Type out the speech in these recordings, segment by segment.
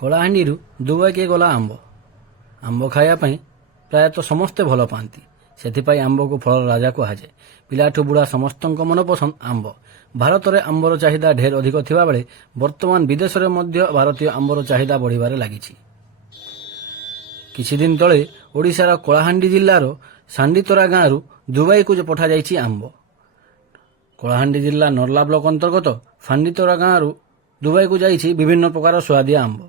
କଳାହାଣ୍ଡିରୁ ଦୁବାଇକି ଗଲା ଆମ୍ବ। ଆମ୍ବ ଖାଇବା ପାଇଁ ପ୍ରାୟତଃ ସମସ୍ତେ ଭଲ ପାଆନ୍ତି। ସେଥିପାଇଁ ଆମ୍ବକୁ ଫଳର ରାଜା କୁହାଯାଏ। ପିଲାଠୁ ବୁଢ଼ା ସମସ୍ତଙ୍କ ମନପସନ୍ଦ ଆମ୍ବ। ଭାରତରେ ଆମ୍ବର ଚାହିଦା ଢେର ଅଧିକ ଥିବାବେଳେ ବର୍ତ୍ତମାନ ବିଦେଶରେ ମଧ୍ୟ ଭାରତୀୟ ଆମ୍ବର ଚାହିଦା ବଢ଼ିବାରେ ଲାଗିଛି। କିଛିଦିନ ତଳେ ଓଡ଼ିଶାର କଳାହାଣ୍ଡି ଜିଲ୍ଲାର ସାଣ୍ଡିତୋରା ଗାଁରୁ ଦୁବାଇକୁ ପଠାଯାଇଛି ଆମ୍ବ। କଳାହାଣ୍ଡି ଜିଲ୍ଲା ନର୍ଲା ବ୍ଲକ ଅନ୍ତର୍ଗତ ସାଣ୍ଡିତୋରା ଗାଁରୁ ଦୁବାଇକୁ ଯାଇଛି ବିଭିନ୍ନ ପ୍ରକାର ସୁଆଦିଆ ଆମ୍ବ।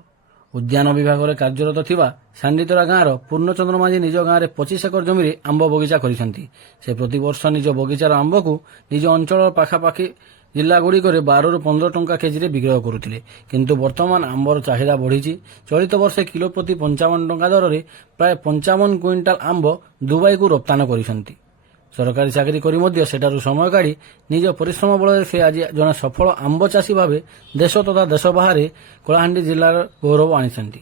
ଉଦ୍ୟାନ ବିଭାଗରେ କାର୍ଯ୍ୟରତ ଥିବା ସାଣ୍ଡିତୋରା ଗାଁର ପୂର୍ଣ୍ଣଚନ୍ଦ୍ର ମାଝୀ ନିଜ ଗାଁରେ 25 ଏକର ଜମିରେ ଆମ୍ବ ବଗିଚା କରିଛନ୍ତି। ସେ ପ୍ରତିବର୍ଷ ନିଜ ବଗିଚାର ଆମ୍ବକୁ ନିଜ ଅଞ୍ଚଳର ପାଖାପାଖି ଜିଲ୍ଲାଗୁଡ଼ିକରେ 12ରୁ 15 ଟଙ୍କା କେଜିରେ ବିକ୍ରୟ କରୁଥିଲେ। କିନ୍ତୁ ବର୍ତ୍ତମାନ ଆମ୍ବର ଚାହିଦା ବଢ଼ିଛି। ଚଳିତ ବର୍ଷ କିଲୋ ପ୍ରତି 55 ଟଙ୍କା ଦରରେ ପ୍ରାୟ 55 କୁଇଣ୍ଟାଲ ଆମ୍ବ ଦୁବାଇକୁ ରପ୍ତାନୀ କରିଛନ୍ତି। ସରକାରୀ ଚାକିରି କରି ମଧ୍ୟ ସେଠାରୁ ସମୟ କାଢ଼ି ନିଜ ପରିଶ୍ରମ ବଳରେ ସେ ଆଜି ଜଣେ ସଫଳ ଆମ୍ବ ଚାଷୀ ଭାବେ ଦେଶ ତଥା ଦେଶ ବାହାରେ କଳାହାଣ୍ଡି ଜିଲ୍ଲାର ଗୌରବ ଆଣିଛନ୍ତି।